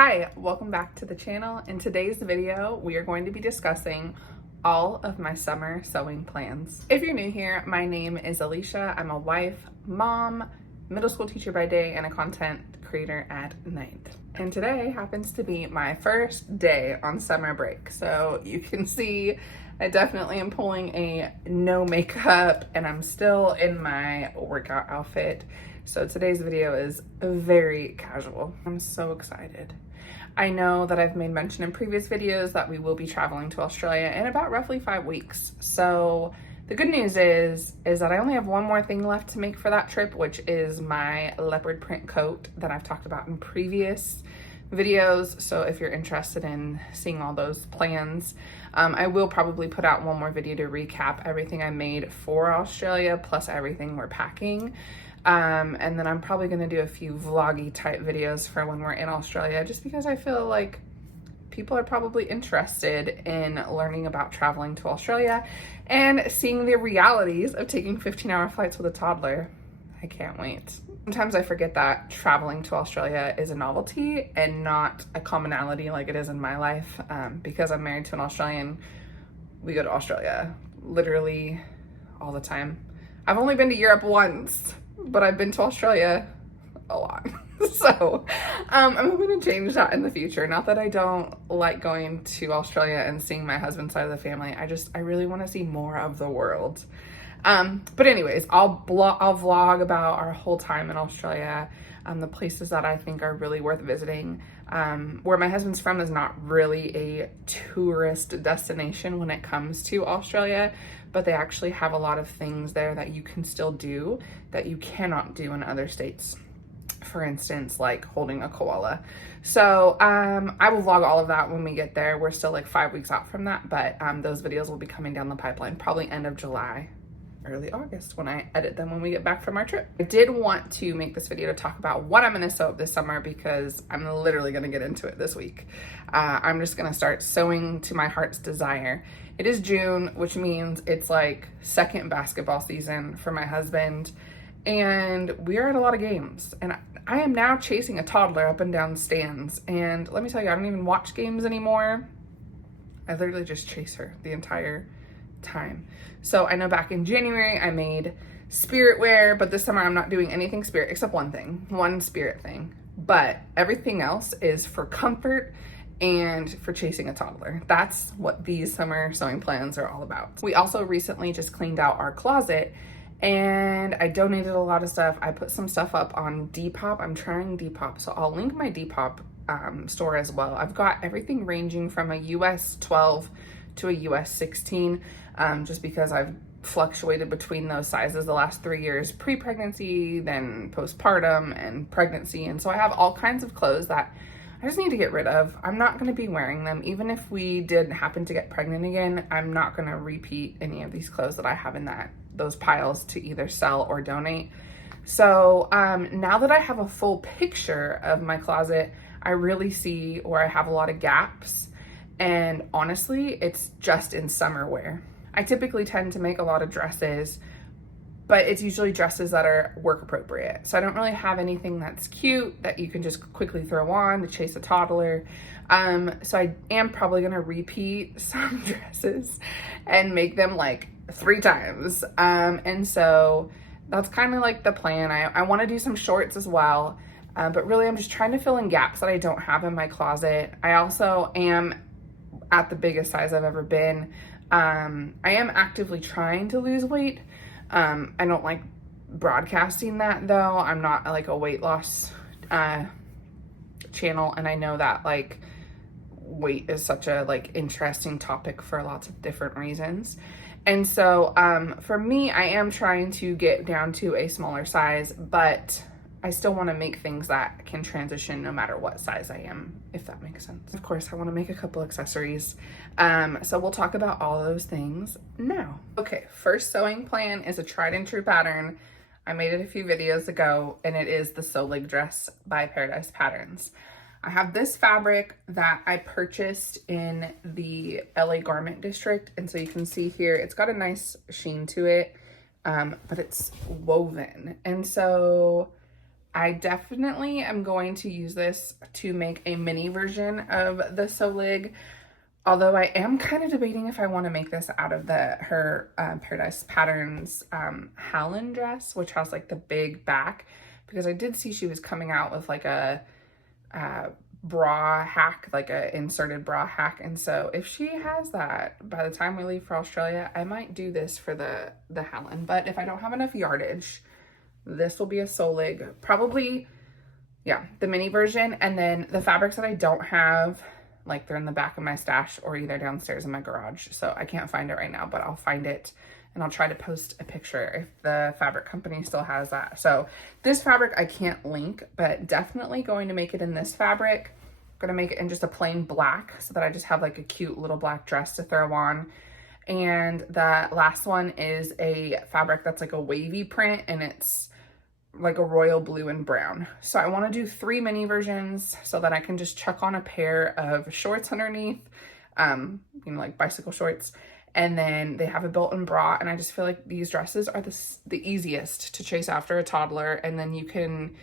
Hi, welcome back to the channel. In today's video, we are going to be discussing all of my summer sewing plans. If you're new here, my name is Alisha. I'm a wife, mom, middle school teacher by day, and a content creator at night. And today happens to be my first day on summer break. So you can see I definitely am pulling a no makeup and I'm still in my workout outfit. So today's video is very casual. I'm so excited. I know that I've made mention in previous videos that we will be traveling to Australia in about roughly 5 weeks. So the good news is that I only have one more thing left to make for that trip, which is my leopard print coat that I've talked about in previous videos. So if you're interested in seeing all those plans, I will probably put out one more video to recap everything I made for Australia plus everything we're packing. And then I'm probably going to do a few vloggy type videos for when we're in Australia, just because I feel like people are probably interested in learning about traveling to Australia and seeing the realities of taking 15-hour flights with a toddler. I can't wait. Sometimes I forget that traveling to Australia is a novelty and not a commonality like it is in my life. Because I'm married to an Australian, we go to Australia literally all the time. I've only been to Europe once, but I've been to Australia a lot. So I'm hoping to change that in the future. Not that I don't like going to Australia and seeing my husband's side of the family. I really want to see more of the world. But anyways, I'll vlog about our whole time in Australia, the places that I think are really worth visiting. Where my husband's from is not really a tourist destination when it comes to Australia, but they actually have a lot of things there that you can still do that you cannot do in other states. For instance, like holding a koala. So I will vlog all of that when we get there. We're still like 5 weeks out from that, but those videos will be coming down the pipeline probably end of July, early August when I edit them when we get back from our trip. I did want to make this video to talk about what I'm gonna sew this summer because I'm literally gonna get into it this week. I'm just gonna start sewing to my heart's desire. It is June, which means it's like second basketball season for my husband, and we are at a lot of games. And I am now chasing a toddler up and down stands. And let me tell you, I don't even watch games anymore. I literally just chase her the entire time. So I know back in January I made spirit wear, but this summer I'm not doing anything spirit except one spirit thing. But everything else is for comfort and for chasing a toddler. That's what these summer sewing plans are all about. We also recently just cleaned out our closet and I donated a lot of stuff. I put some stuff up on Depop. I'm trying Depop, so I'll link my Depop store as well. I've got everything ranging from a US 12 to a US 16, just because I've fluctuated between those sizes the last 3 years, pre-pregnancy, then postpartum and pregnancy. And so I have all kinds of clothes that I just need to get rid of. I'm not gonna be wearing them. Even if we did happen to get pregnant again, I'm not gonna repeat any of these clothes that I have in those piles to either sell or donate. So now that I have a full picture of my closet, I really see where I have a lot of gaps. And honestly, it's just in summer wear. I typically tend to make a lot of dresses, but it's usually dresses that are work appropriate. So I don't really have anything that's cute that you can just quickly throw on to chase a toddler. So I am probably gonna repeat some dresses and make them like 3 times. And so that's kind of like the plan. I wanna do some shorts as well, but really I'm just trying to fill in gaps that I don't have in my closet. I also am at the biggest size I've ever been. I am actively trying to lose weight. I don't like broadcasting that though. I'm not like a weight loss channel, and I know that like weight is such a like interesting topic for lots of different reasons. And so for me, I am trying to get down to a smaller size, but I still want to make things that can transition no matter what size I am, if that makes sense. Of course, I want to make a couple accessories. So we'll talk about all those things now. Okay, first sewing plan is a tried and true pattern. I made it a few videos ago, and it is the Solig dress by Paradise Patterns. I have this fabric that I purchased in the LA Garment District. And so you can see here, it's got a nice sheen to it, but it's woven. And so I definitely am going to use this to make a mini version of the Solig, although I am kind of debating if I want to make this out of her Paradise Patterns Howland dress, which has like the big back, because I did see she was coming out with like a bra hack, like a inserted bra hack. And so if she has that by the time we leave for Australia, I might do this for the Howland. But if I don't have enough yardage, this will be a Solig, probably, yeah, the mini version. And then the fabrics that I don't have, like they're in the back of my stash or either downstairs in my garage. So I can't find it right now, but I'll find it and I'll try to post a picture if the fabric company still has that. So this fabric I can't link, but definitely going to make it in this fabric. I'm gonna make it in just a plain black so that I just have like a cute little black dress to throw on. And the last one is a fabric that's like a wavy print, and it's like a royal blue and brown. So I want to do 3 mini versions so that I can just chuck on a pair of shorts underneath, like bicycle shorts. And then they have a built-in bra. And I just feel like these dresses are the easiest to chase after a toddler. And then you can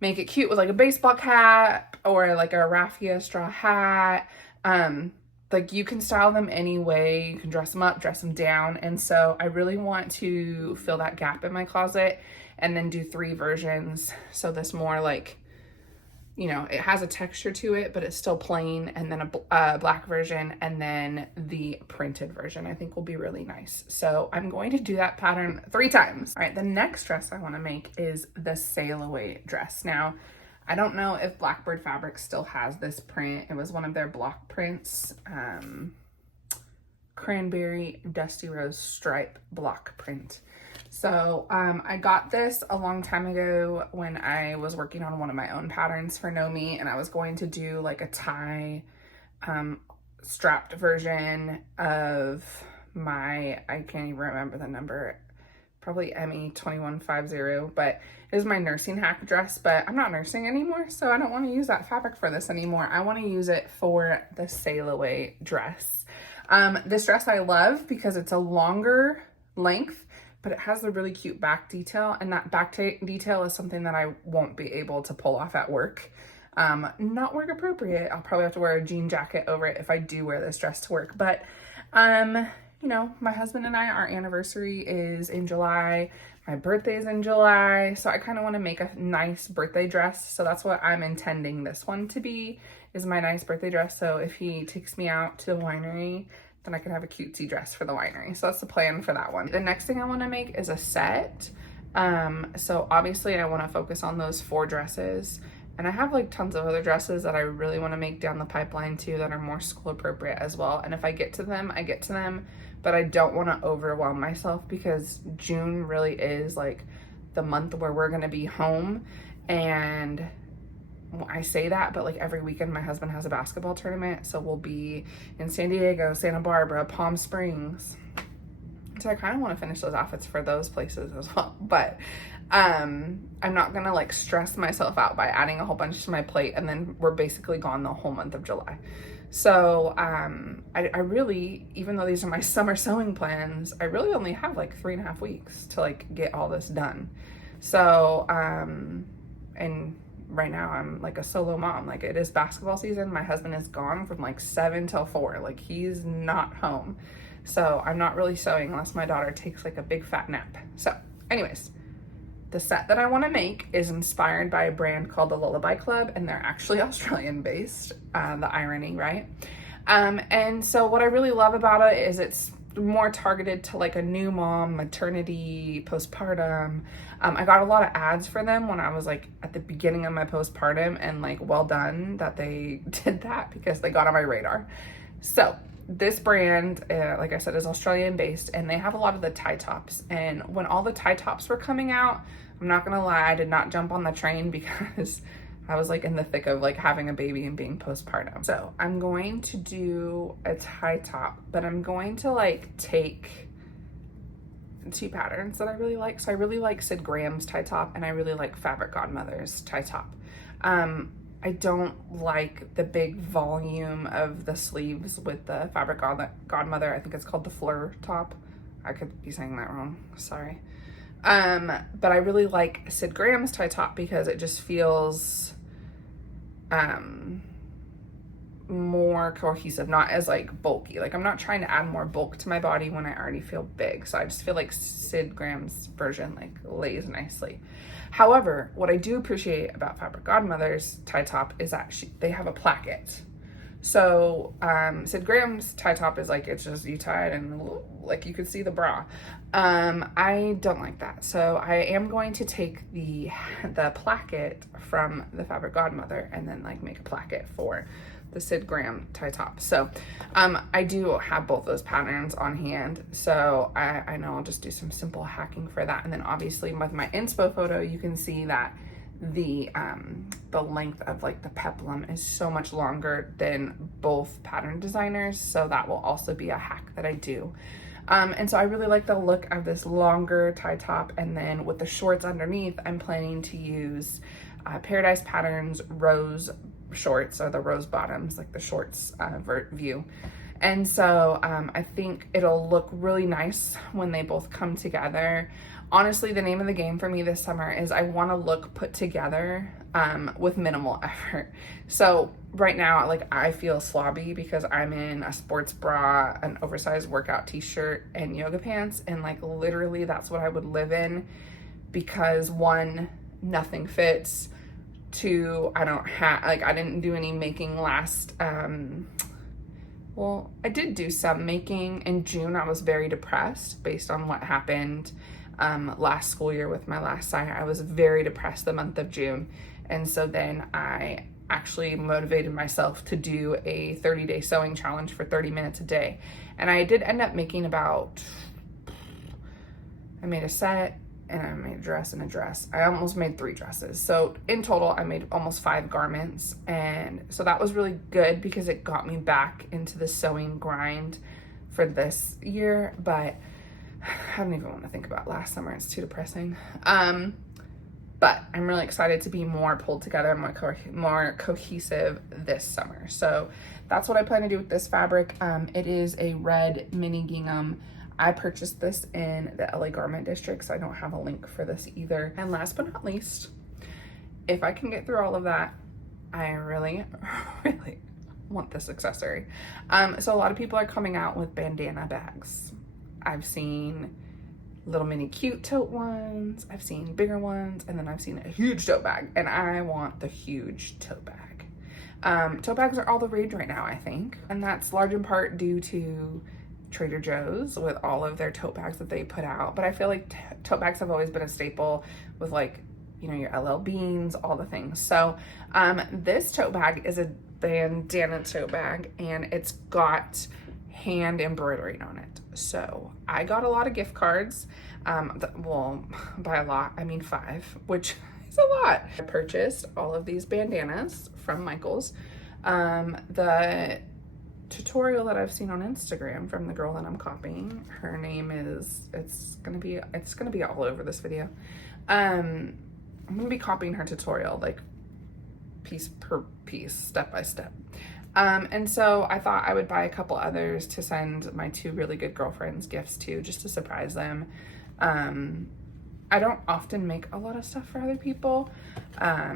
make it cute with like a baseball cap or like a raffia straw hat. Like you can style them any way. You can dress them up, dress them down. And so I really want to fill that gap in my closet and then do 3 versions. So this more like, it has a texture to it, but it's still plain. And then a black version, and then the printed version I think will be really nice. So I'm going to do that pattern 3 times. All right, the next dress I want to make is the sail away dress. Now, I don't know if Blackbird Fabrics still has this print. It was one of their block prints, cranberry dusty rose stripe block print. So I got this a long time ago when I was working on one of my own patterns for KnowMe, and I was going to do like a tie strapped version of my, I can't even remember the number, probably ME2150, but it is my nursing hack dress, but I'm not nursing anymore, so I don't want to use that fabric for this anymore. I want to use it for the sail away dress. This dress I love because it's a longer length, but it has a really cute back detail, and that back detail is something that I won't be able to pull off at work. Not work appropriate. I'll probably have to wear a jean jacket over it if I do wear this dress to work. But, my husband and I, our anniversary is in July. My birthday is in July. So I kind of want to make a nice birthday dress. So that's what I'm intending this one to be, is my nice birthday dress. So if he takes me out to the winery, then I can have a cutesy dress for the winery. So that's the plan for that one. The next thing I want to make is a set. So obviously I want to focus on those 4 dresses, and I have like tons of other dresses that I really want to make down the pipeline too that are more school appropriate as well. And if I get to them, I get to them, but I don't want to overwhelm myself because June really is like the month where we're going to be home. And I say that, but like every weekend my husband has a basketball tournament, so we'll be in San Diego, Santa Barbara, Palm Springs. So I kind of want to finish those outfits for those places as well, but I'm not gonna like stress myself out by adding a whole bunch to my plate, and then we're basically gone the whole month of July. So I really, even though these are my summer sewing plans, I really only have like 3.5 weeks to like get all this done. So and right now I'm like a solo mom. Like, it is basketball season. My husband is gone from like 7 till 4. Like, he's not home. So I'm not really sewing unless my daughter takes like a big fat nap. So anyways, the set that I want to make is inspired by a brand called the Lullaby Club, and they're actually Australian based. The irony, right? And so what I really love about it is it's more targeted to like a new mom, maternity, postpartum. I got a lot of ads for them when I was like at the beginning of my postpartum, and like, well done that they did that because they got on my radar. So this brand, like I said, is Australian based, and they have a lot of the tie tops. And when all the tie tops were coming out, I'm not gonna lie, I did not jump on the train because I was like in the thick of like having a baby and being postpartum. So I'm going to do a tie top, but I'm going to like take 2 patterns that I really like. So I really like Sid Graham's tie top, and I really like Fabric Godmother's tie top. I don't like the big volume of the sleeves with the Fabric Godmother. I think it's called the Fleur top. I could be saying that wrong, sorry. But I really like Sid Graham's tie top because it just feels more cohesive, not as like bulky. Like I'm not trying to add more bulk to my body when I already feel big. So I just feel like Sid Graham's version like lays nicely. However, what I do appreciate about Fabric Godmother's tie top is that they have a placket. So Sid Graham's tie top is like, it's just you tie it and like you could see the bra. I don't like that. So I am going to take the placket from the Fabric Godmother and then like make a placket for the Sid Graham tie top. So I do have both those patterns on hand. So I know I'll just do some simple hacking for that. And then obviously with my inspo photo, you can see that the length of like the peplum is so much longer than both pattern designers. So that will also be a hack that I do. And so I really like the look of this longer tie top. And then with the shorts underneath, I'm planning to use Paradise Patterns rose shorts, or the rose bottoms, like the shorts view. And so I think it'll look really nice when they both come together. Honestly, the name of the game for me this summer is I want to look put together with minimal effort. So right now, like I feel slobby because I'm in a sports bra, an oversized workout t-shirt, and yoga pants. And like literally that's what I would live in because one, nothing fits. Two, I don't have, like I didn't do any making last, well, I did do some making in June. I was very depressed based on what happened last school year with my last sign. I was very depressed the month of June. And so then I actually motivated myself to do a 30-day sewing challenge for 30 minutes a day. And I did end up making about, I made a set and I made a dress and a dress. I almost made 3 dresses. So in total, I made almost 5 garments. And so that was really good because it got me back into the sewing grind for this year. But I don't even want to think about last summer. It's too depressing. But I'm really excited to be more pulled together and more cohesive this summer. So that's what I plan to do with this fabric. It is a red mini gingham. I purchased this in the LA Garment District, so I don't have a link for this either. And last but not least, if I can get through all of that, I really, really want this accessory. So a lot of people are coming out with bandana bags. I've seen little mini cute tote ones, I've seen bigger ones, and then I've seen a huge tote bag, and I want the huge tote bag. Tote bags are all the rage right now, I think, and that's large in part due to Trader Joe's with all of their tote bags that they put out. But I feel like tote bags have always been a staple with like, you know, your LL Beans, all the things. So this tote bag is a bandana tote bag and it's got hand embroidery on it. So I got a lot of gift cards. Well, by a lot, I mean 5, which is a lot. I purchased all of these bandanas from Michael's. The tutorial that I've seen on Instagram from the girl that I'm copying, her name is, it's gonna be all over this video. I'm gonna be copying her tutorial like piece per piece, step by step. And so I thought I would buy a couple others to send my 2 really good girlfriends gifts to, just to surprise them. I don't often make a lot of stuff for other people,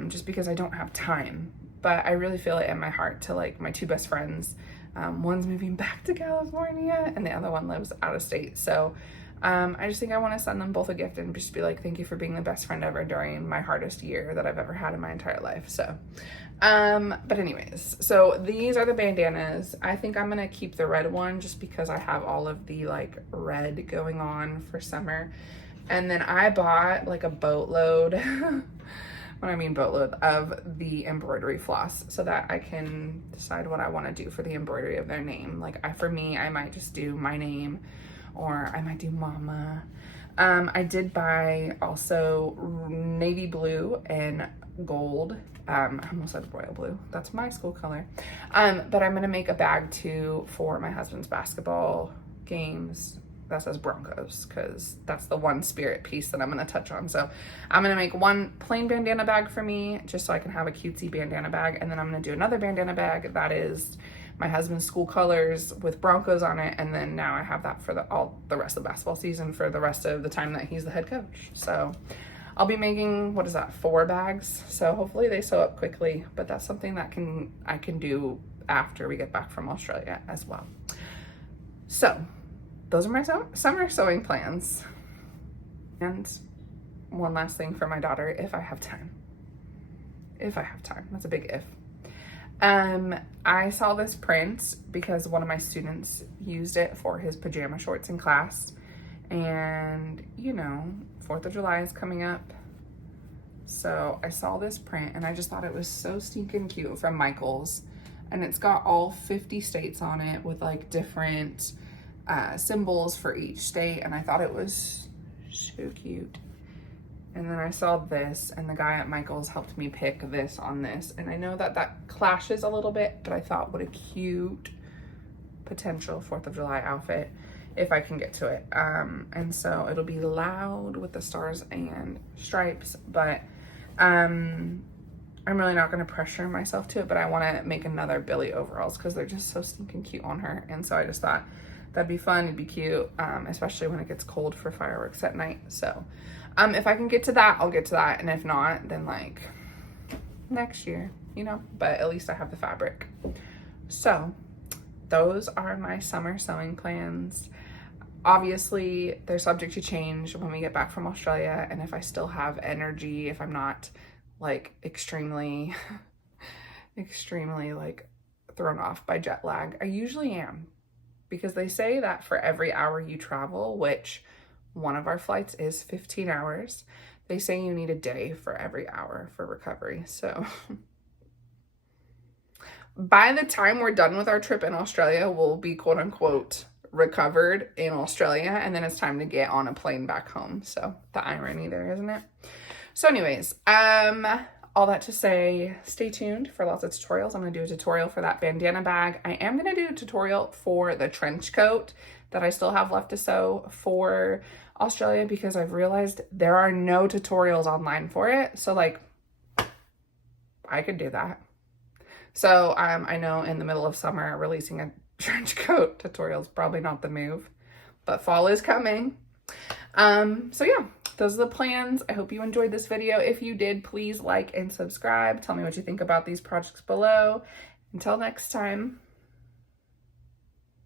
just because I don't have time, but I really feel it in my heart to like my 2 best friends. One's moving back to California and the other one lives out of state. So I just think I want to send them both a gift and just be like, thank you for being the best friend ever during my hardest year that I've ever had in my entire life. So, but anyways, so these are the bandanas. I think I'm going to keep the red one just because I have all of the like red going on for summer. And then I bought like a boatload, when I mean boatload, of the embroidery floss so that I can decide what I want to do for the embroidery of their name. Like for me, I might just do my name, or I might do mama. I did buy also navy blue and gold. I almost said royal blue. That's my school color. But I'm gonna make a bag too for my husband's basketball games. That says Broncos because that's the one spirit piece that I'm gonna touch on. So I'm gonna make one plain bandana bag for me just so I can have a cutesy bandana bag, and then I'm gonna do another bandana bag that is my husband's school colors with Broncos on it, and then now I have that for all the rest of the basketball season for the rest of the time that he's the head coach. So I'll be making, what is that, 4 bags. So hopefully they sew up quickly, but that's something that I can do after we get back from Australia as well. So those are my summer sewing plans. And one last thing for my daughter, if I have time. If I have time, that's a big if. I saw this print because one of my students used it for his pajama shorts in class. And, you know, 4th of July is coming up. So I saw this print and I just thought it was so stinking cute from Michaels. And it's got all 50 states on it with like different symbols for each state. And I thought it was so cute. And then I saw this, and the guy at Michaels helped me pick this on this. And I know that that clashes a little bit, but I thought what a cute potential 4th of July outfit if I can get to it. And so it'll be loud with the stars and stripes, but I'm really not going to pressure myself to it, but I want to make another Billy overalls because they're just so stinking cute on her. And so I just thought that'd be fun, it'd be cute, especially when it gets cold for fireworks at night. So if I can get to that, I'll get to that. And if not, then like next year, you know, but at least I have the fabric. So those are my summer sewing plans. Obviously, they're subject to change when we get back from Australia. And if I still have energy, if I'm not like extremely like thrown off by jet lag. I usually am, because they say that for every hour you travel, which one of our flights is 15 hours, they say you need a day for every hour for recovery. So by the time we're done with our trip in Australia, we'll be quote unquote recovered in Australia, and then it's time to get on a plane back home. So the irony there, isn't it? So anyways, all that to say, stay tuned for lots of tutorials. I'm going to do a tutorial for that bandana bag. I am going to do a tutorial for the trench coat that I still have left to sew for Australia, because I've realized there are no tutorials online for it. So like, I could do that. So I know in the middle of summer, releasing a trench coat tutorial is probably not the move, but fall is coming. So yeah, those are the plans. I hope you enjoyed this video. If you did, please like and subscribe. Tell me what you think about these projects below. Until next time.